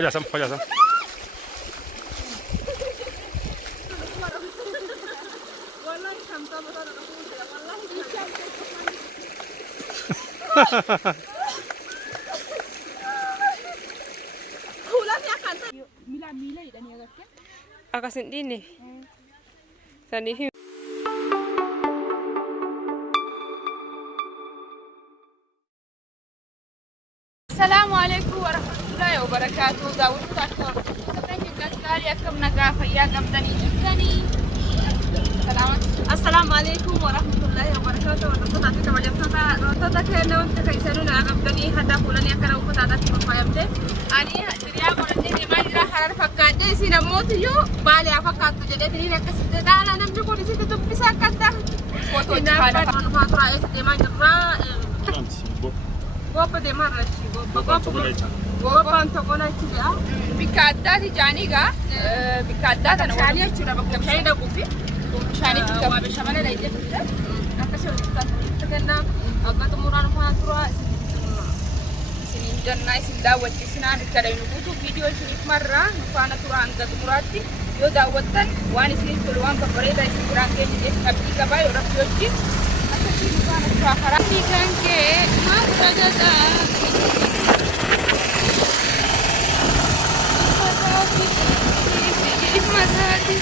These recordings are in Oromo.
فجأة فجأة والله شمطة بطاطا والله hulanya kan mila idan ya gaske akasin din ne sani السلام عليكم ورحمة الله وبركاته داود كاتو تبني كاتكاري أكم نقافة يا قمدني جبتني السلام عليكم ورحمة الله وبركاته ونقطع فيك وجبتها نقطة كأنه أنت كيسانون أقمدني حتى فلاني أكنا وقطع ذاتي مفايمته أني دريا مرني ما يرى حرر فكادة سينا موت يو بالي أفكاد تجدني نكسد دانا نمشي كل شيء تبص كذا فوتو جهانا فاترا إستماع جرا goba de marrachi goba anta gola chiya bikadda ti janiga bikadda tan shani achura bakka shani da kufi shani ti gaba shamale la ijetta akashe uttanna abatu muran fatura sinin janna isin dawati sinan kada nukutu video sinif marra nufana tura anga turati yo dawatan wani sin tulwan babareda isin kurange ni kabdi gaba yo rafyochi Ini kan ke masa jada masati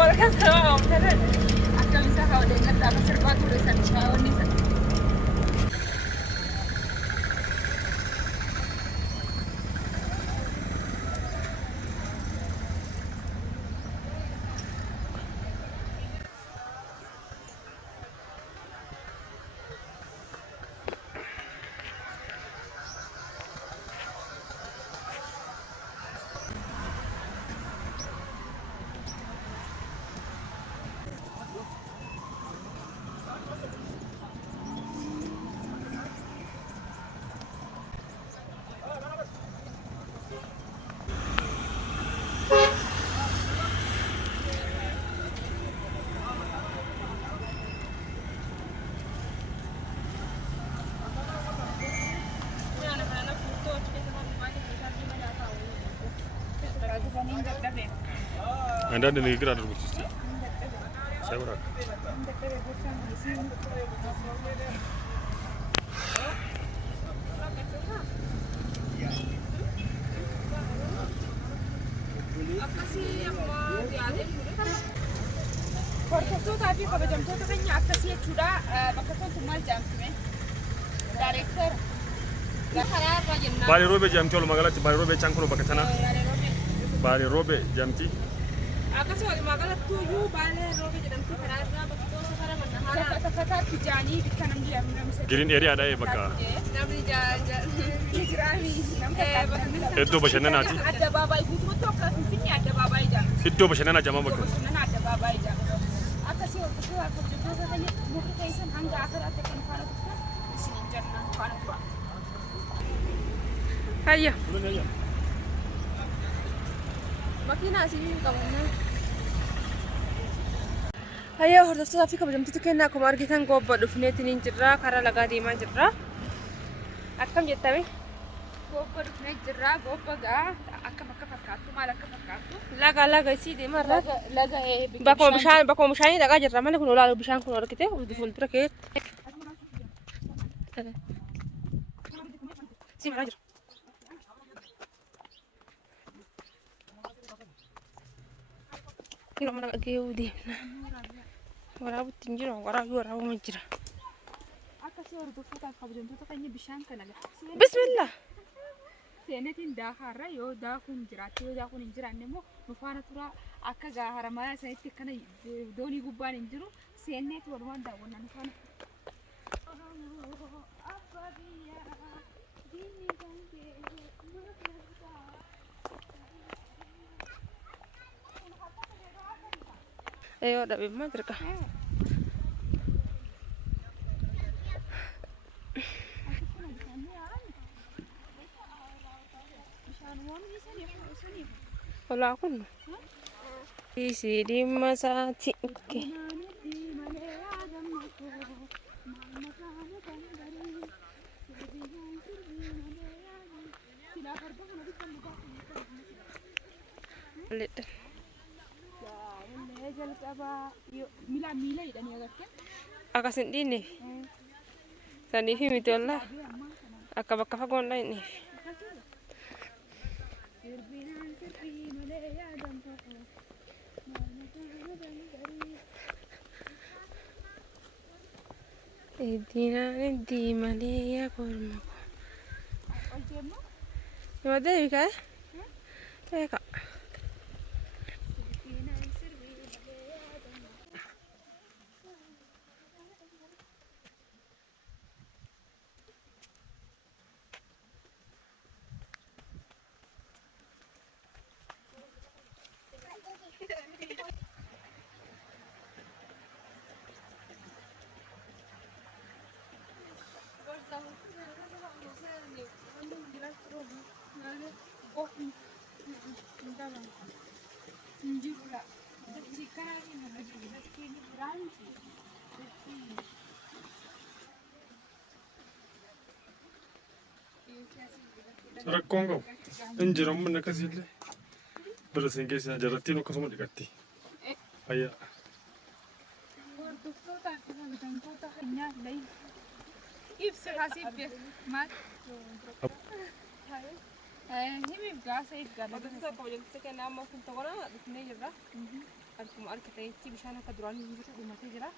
orang sama om kan akan bisa kau dengar tak serba tulisan kau ni Anda ada negeri ada rumus sih. Saya berak. apa sih yang mau dialih Kortoso tapi kalau jam tu kan apa sih sudah bakal tu mal jam tu director Bali robe jamti olo magala bali robe chankolo bakatana. Bali robe jamti. Akasih wali magala tu yu bali robe jamti karena begitu sekarang mana kata-kata tijani dikanam dia Green area ada ya baka. Namni jalan Igrami Itu bashana nati. Ada babai itu tuh kan sini ada babai jam. Itu bashana na jama baka. Ada babai jam. Akasih waktu tu aku juga katanya mungkin kaisan hangga akhirat akan fara tu sini jangan fara tu. Ayo. Makina sini kamu na. Ayo hordoftoota fi kabajamtoota kennaa akkuma argitan gobba dhufneetiin jirra karaa lagaa deemaa jirra. Akkam jettame? Gobba dhufnee jirra gobba gaa akkam akka fakkaattu maal akka fakkaattu. Laga isii deemarra. Laga bakkuma bishaanii dhaqaa jirra malee kun olaalu bishaan kun argite fuuldura kee. Si maraa jira. Kilo mana geu deemna. Waraabutti hin jiru waraabii waraabuma jira. Akkasii hordoftoota kabajamtoota keenya bishaan kana Bismillah. Seenetiin daakarra yoo daakuun jiraate yoo daakuun hin jiraanne immoo nufaana tura akka gaaharamaa isaaniitti akkana doonii gubbaan hin jiru seenneeti walumaan daawwannaa nufaana. ايوه ده ما تركه ولا كله في سيدي مساتي اوكي ليت akasin dini sani fi miti wallah akabaka fagon lain nih Edina di Malaysia korma. Ada juga? Kak. Rakkoon qabu injiran mana akkasiillee bira isin keessa jarattiin akkasuma dhiqatti. Ayyaa. Ibsa kasih mat. Ini biasa ikan. Betul kau jadi sekian nama pun tak orang di sini je lah. Aku mau kita ini bisa nak keduran ini juga di mana je lah.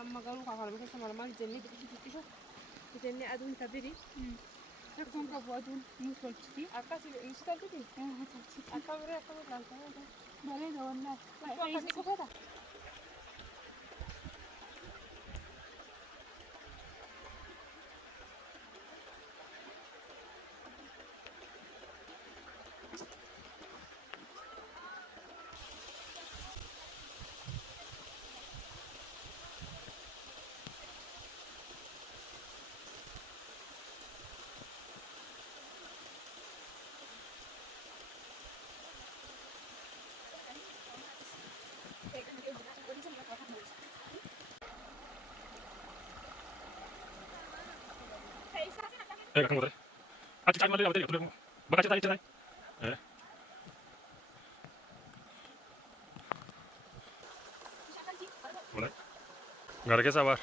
Amma kalau kau kalau macam sama ramai jenis itu jenis adun tabiri. Rakkoon qabu aduun nuuf tolchiti. Akkas nuti tolchiti. Akka biree akka laaltaa. Bareeda wallaahi. Akkasii qofata. Kamu tadi. Aci mana dia? Betul kamu. Baca cerita ini. Boleh. Nggak ada sabar.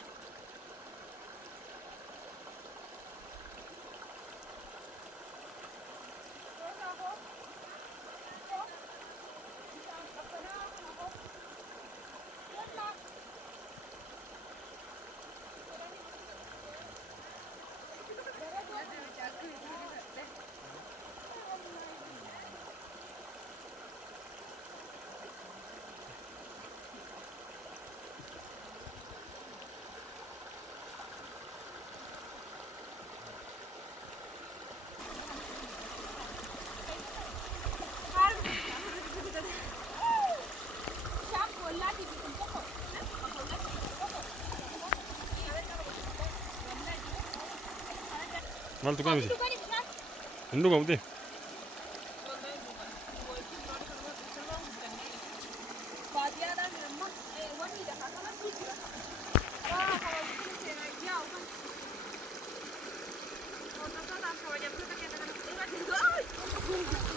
Mal tu kami sih. Hindu kamu deh.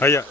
Ayah.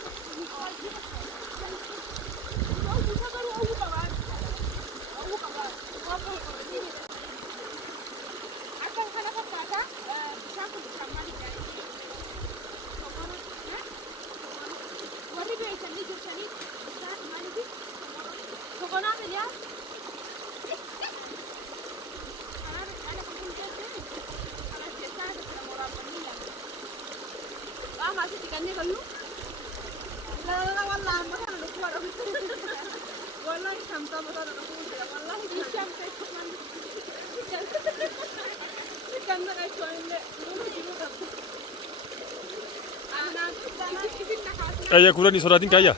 Ayah kulan ni sodatin kaya.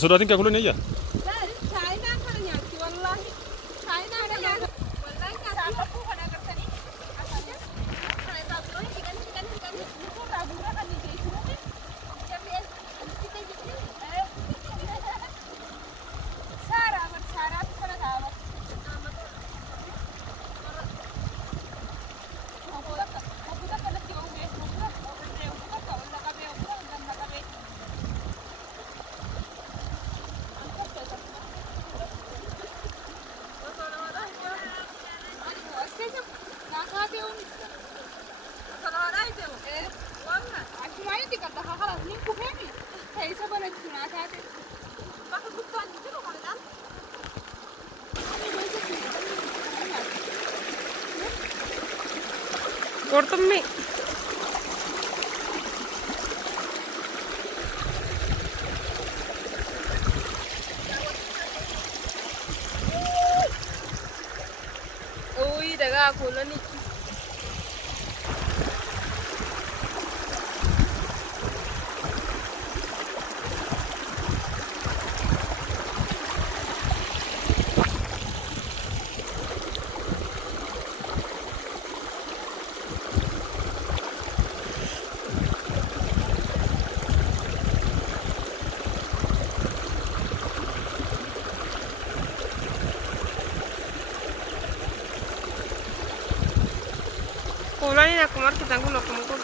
Sodatin kaya kulan ni ya. قرطمي uy daga kulani kulani nak kemar kita ngulu kemukul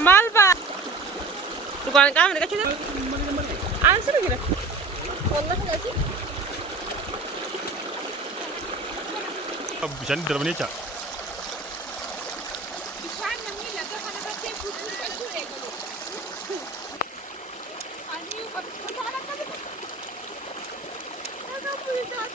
malba dukaan kami dekat situ answer kira wallah nggak sih Bishaan darbanii jira. Bishaan namni laga kana bakkee fuudhanii galchuu eegalu. Ani bakka kana qabu. Laga fuudhaa.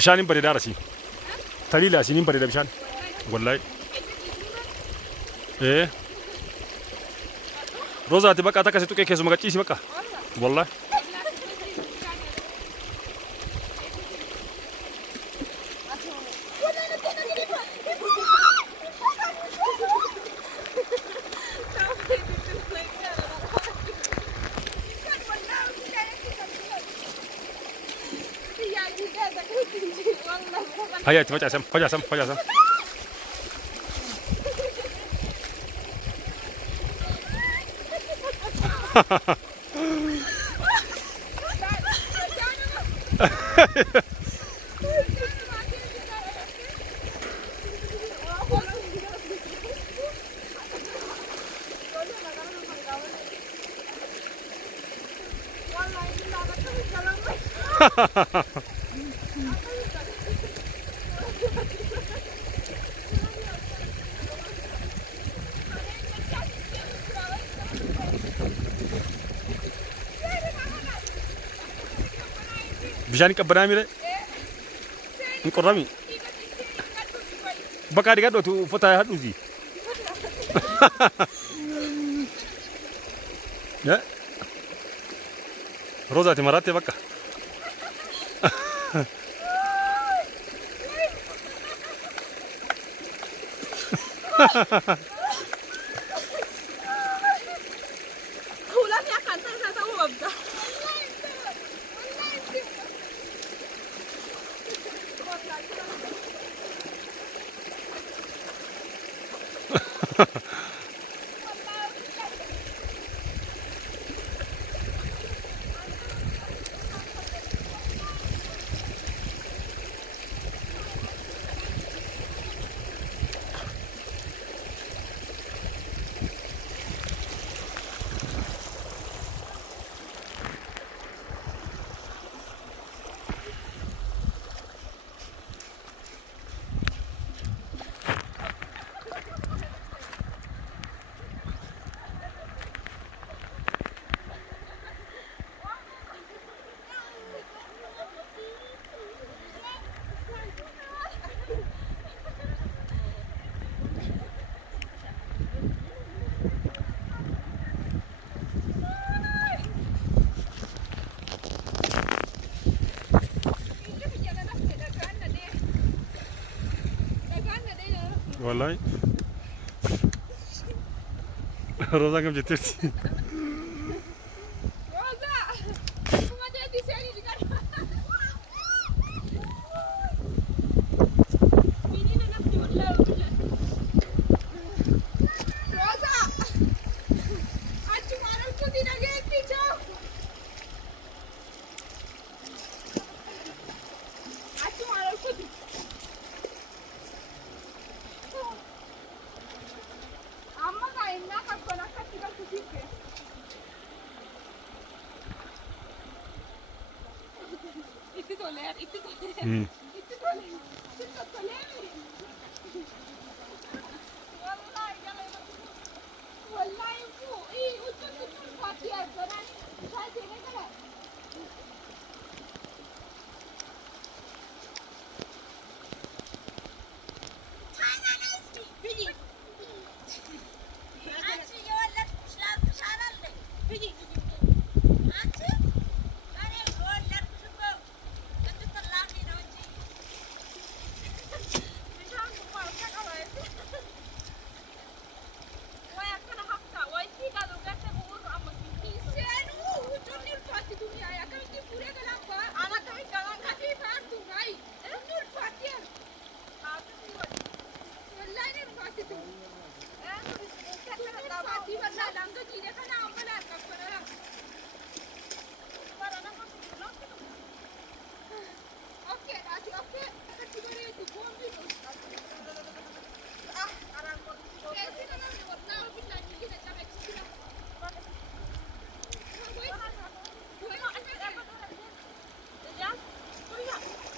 Bishaan bareedaa rasii. Taliila asiniin bareeda bishaan. Wallahi. Rozaati bakka takka situ keessuma qaciisi bakka. Wallahi. Hayat macam macam. Bishaan qabbanaa mire hin qorrami bakka adigaa dhootu uffata hadhuuti Rozaati maraatti bakka kulani akan tahu abda والله روزا كم جترتي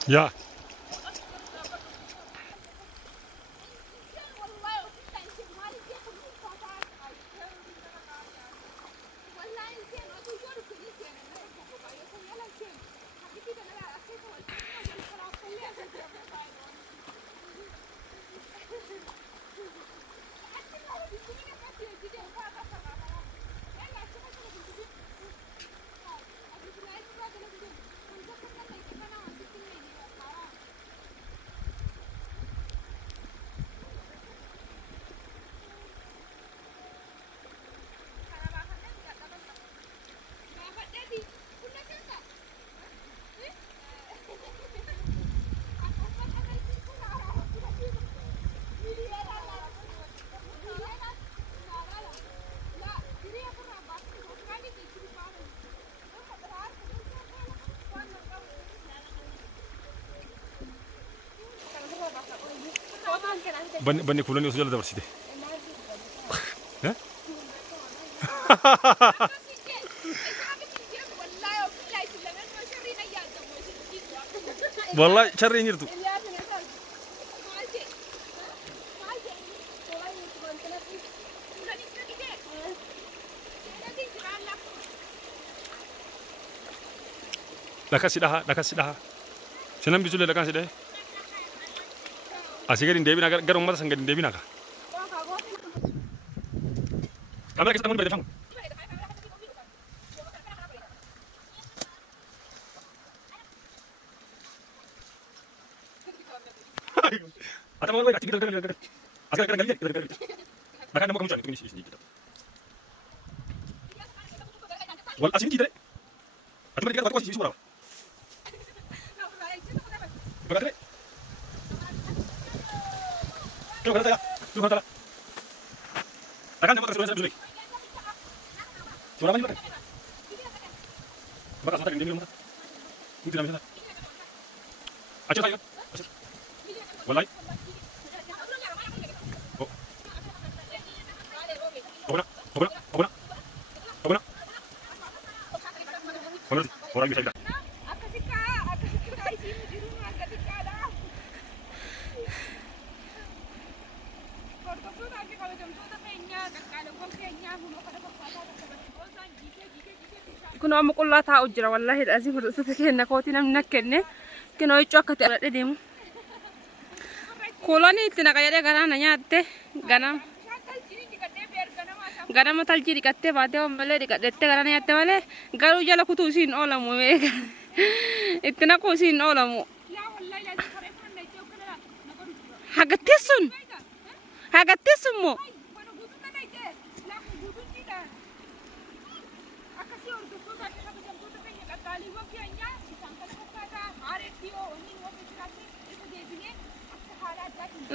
يا بني كلوني وسجل دبرسيته ها والله شر نيرتو لك سيدها سنم بيسول لك سيدها أسيكين ديبي ناكا غير أمة سانغين ديبي ناكا كاميرا كيستا من بيد فان أتا ما بيد أتيكي تلقى أسيكين كذا غالي كذا ناكا نمو كم توني سيسي وال أسيكين كذا أتى ما كذا بتوقع سيسي مرا بكرة كيف كذا كيف كذا ناكا نمو كذا سيسي سورة ماني بكرة بكرة سمعت كذا ميلو كنت نامي هذا أشوف هاي والله أبونا orang bisa tidak. Kun amma qullaa taa'u jira wallahi asii fudhattoota keenya kooti namni nakkenne kenoo iccoo akkati aladhe deemu. Kuulonni itti naqayadhee ganaana nyaatte ganama taljii dhiqattee baatee malee dhiqadhettee ganaana nyaatte malee garuu jala kutuu isiin oolamu itti naquu isiin oolamu. Hagattii sun moo?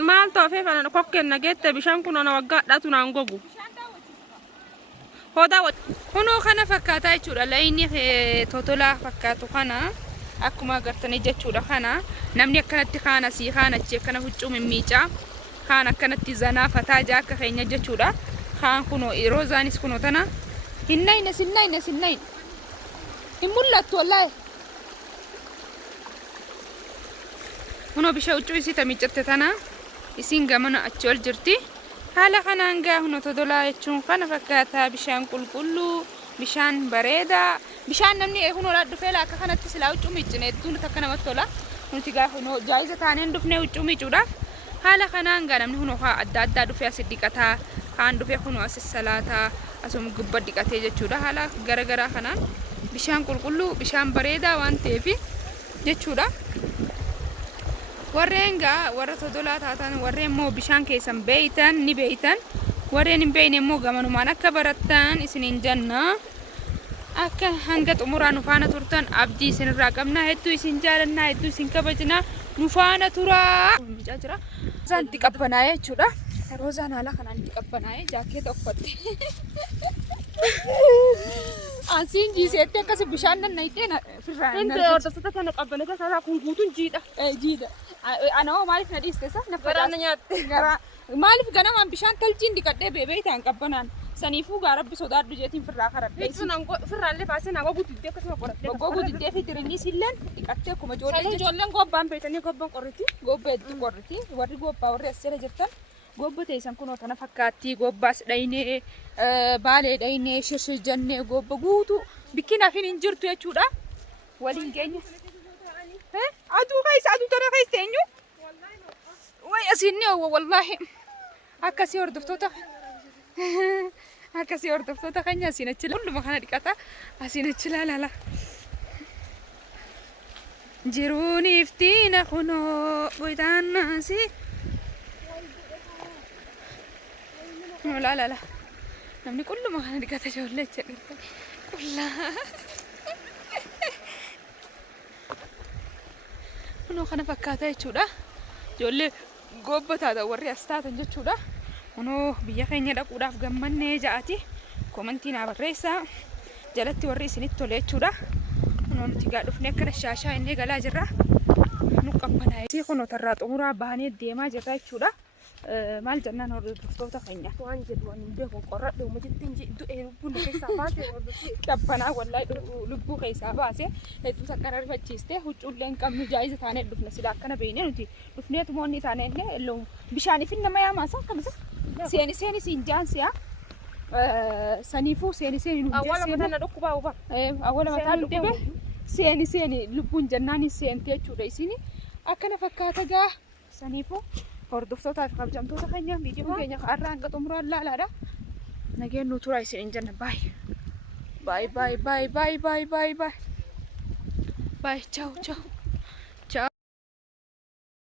Maal ta'eef ana kokkeen nageette bishaan kun ana waggaadhaatu naan gogu. Hodaa kunoo kana fakkaataa jechuudha. Layni totolaa fakkaatu kana akkuma agartanii jechuudha kana namni akkanatti kana sii kana achi akkana huccuu mimmiicaa kana akkanatti zanaa fataa jaa akka keenya jechuudha. Kaan kunoo roozaanis kunoo tana hinnayne hin mul'attu wallahi. Huno bishaan huccuu isii tamiicatte tana isiin gamana achi ol jirti. Haala kanaan gaa huno todolaa jechuun kana fakkaata bishaan qulqulluu bishaan bareedaa bishaan namni huno dhufee akka kanatti silaa huccuu miicine hedduun akka namatti tola. Nuti gaa huno jaayiza taaneen dhufnee huccuu miicuudhaaf haala kanaan gaa namni huno adda addaa dhufee as dhiqataa kaan dhufee huno as salaataa asuma gubba dhiqatee jechuudha. Haala garagaraa kanaan bishaan qulqulluu bishaan bareedaa waan ta'eef jechuudha. Warreen gaa warra todolaa taatan warreen immoo bishaan keessan beeytan ni beeytan warreen hin beeyne immoo gamanumaan akka barattan isiniin jenna. Akka hanga xumuraa nu faana turtan abdii isinirraa qabna. Hedduu isin jaalannaa hedduu isin kabajna. Nu faana turaa. Mijaa jira. Isaan itti qabbanaa'ee jechuudha. Roozaan haala kanaan itti qabbanaa'ee jaakeeta uffatte. Asiin jiiseetti akkas bishaan nannayitee firraa. Hindi hordoftoota kana qabbanata isaa kun guutuun jiidha. Jiidha. Anoo maaliif na dhiistesa? Garaana nyaatte. Maaliif ganamaan bishaan talchiin dhiqadhee beebee ta'an qabbanaan. Saniifuu gaa rabbi sodaadhu jeetiin firraa karadhee. Firraallee baasee naa gogu diddee akkasuma qorattee. Gogu diddee fi diriinii silleen dhiqattee akkuma ijoollee. Ijoolleen gobbaan beekanii gobbaan qorriti. Gobba hedduu qorriti. Warri gobbaa warri as jala jirtan gobba teessan kunoo kana fakkaatti gobbaas dhaynee baalee dhaynee shirshir jannee gobba guutuu bikkinaaf hin jirtu jechuudha. Waliin keenya. Aduu keessa aduu tara keessa teenyu. Way asiinni wallaahi akkasii hordoftoota. Akkasii hordoftoota keenya asiin achi hunduma kana dhiqata asiin achi laala. Jiruun iftiina kunoo boytaan naasi. Laala namni hunduma kana dhiqata ijoollee achi agarta qullaa. Kunoo kana fakkaata jechuudha. Ijoollee gobba taatan warri as taatan jechuudha. Kunoo biyya keenya dhaquudhaaf gammannee ja'ati komentii naa barreessaa jalatti warri isinitti tole jechuudha. Kunoo nuti gaa dhufnee akkana shaashaa innee galaa jirra. Nu qabbanaa'ee kunoo tarraa xumuraa baanee deemaa jirra jechuudha. Maal jennaan hordoftoota keenya Waan jedhu waan hin beeku qorradhe uummatittiin du'ee lubbuun keessaa baasee hordofti. qabbanaa wallaahi lubbuu keessaa baasee hedduu takka rifachiistee huccuullee hin qabnu jaayiza taanee dhufna sila akkana beekne nuti dhufnee tumoonni taanee illee bishaaniif nama yaamaasa akkamisa seeni siin jaansiyaa saniifuu seeni nu Awwaala mataa na dhukkubaa uba. awwaala mataa dhukkubee seeni lubbuun jennaan seentee jechuudha isini akkana fakkaata gaa saniifuu hordoftoota fi kabajamtoota keenya viidiyoo keenya har'a hanga xumuraan laalaadha. Nageen nu turaa isin jenna bye. Bye. Bye. Ciao.